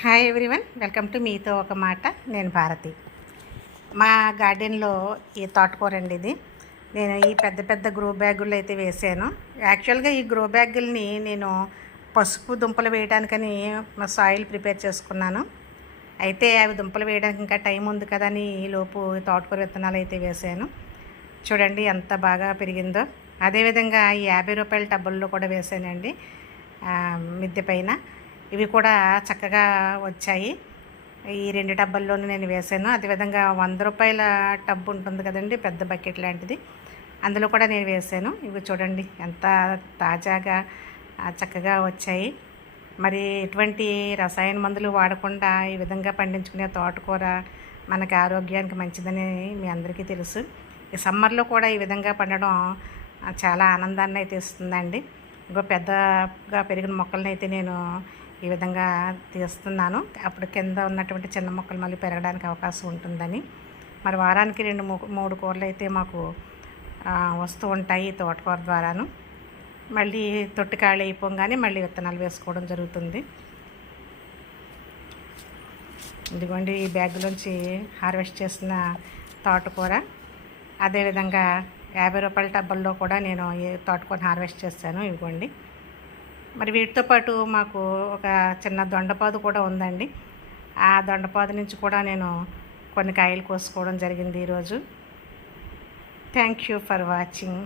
Hi everyone, welcome to మీతో ఒక మాట. నేను భారతి. మా గార్డెన్లో ఈ తోటకూర అండి. ఇది నేను ఈ పెద్ద పెద్ద గ్రో బ్యాగుల్లో అయితే వేసాను. యాక్చువల్గా ఈ గ్రో బ్యాగుల్ని నేను పసుపు దుంపలు వేయడానికని మా సాయిల్ ప్రిపేర్ చేసుకున్నాను. అయితే అవి దుంపలు వేయడానికి ఇంకా టైం ఉంది కదా అని ఈలోపు తోటకూర విత్తనాలు అయితే వేసాను. చూడండి ఎంత బాగా పెరిగిందో. అదేవిధంగా ఈ 50 రూపాయల టబ్బుల్లో కూడా వేసానండి మిద్దె పైన. ఇవి కూడా చక్కగా వచ్చాయి. ఈ 2 టబ్బుల్లోనూ నేను వేసాను. అదేవిధంగా 100 రూపాయల టబ్ ఉంటుంది కదండి, పెద్ద బకెట్ లాంటిది, అందులో కూడా నేను వేసాను. ఇవి చూడండి ఎంత తాజాగా చక్కగా వచ్చాయి. మరి ఎటువంటి రసాయన మందులు వాడకుండా ఈ విధంగా పండించుకునే తోటకూర మనకి ఆరోగ్యానికి మంచిదని మీ అందరికీ తెలుసు. ఈ సమ్మర్లో కూడా ఈ విధంగా పండడం చాలా ఆనందాన్ని అయితే ఇస్తుందండి. ఇంకో పెద్దగా పెరిగిన మొక్కలను అయితే నేను ఈ విధంగా తీస్తున్నాను. అప్పుడు కింద ఉన్నటువంటి చిన్న మొక్కలు మళ్ళీ పెరగడానికి అవకాశం ఉంటుందని. మరి వారానికి 2-3 కూరలు అయితే మాకు వస్తూ ఉంటాయి తోటకూర ద్వారాను. మళ్ళీ తొట్టి ఖాళీ అయిపోగానే మళ్ళీ విత్తనాలు వేసుకోవడం జరుగుతుంది. ఇదిగోండి ఈ బ్యాగ్లోంచి హార్వెస్ట్ చేసిన తోటకూర. అదేవిధంగా 50 రూపాయల టబ్బల్లో కూడా నేను ఈ తోటకూరని హార్వెస్ట్ చేశాను. ఇదిగోండి. మరి వీటితో పాటు మాకు ఒక చిన్న దొండపాదు కూడా ఉందండి. ఆ దొండపాదు నుంచి కూడా నేను కొన్ని కాయలు కోసుకోవడం జరిగింది ఈరోజు. Thank you for watching.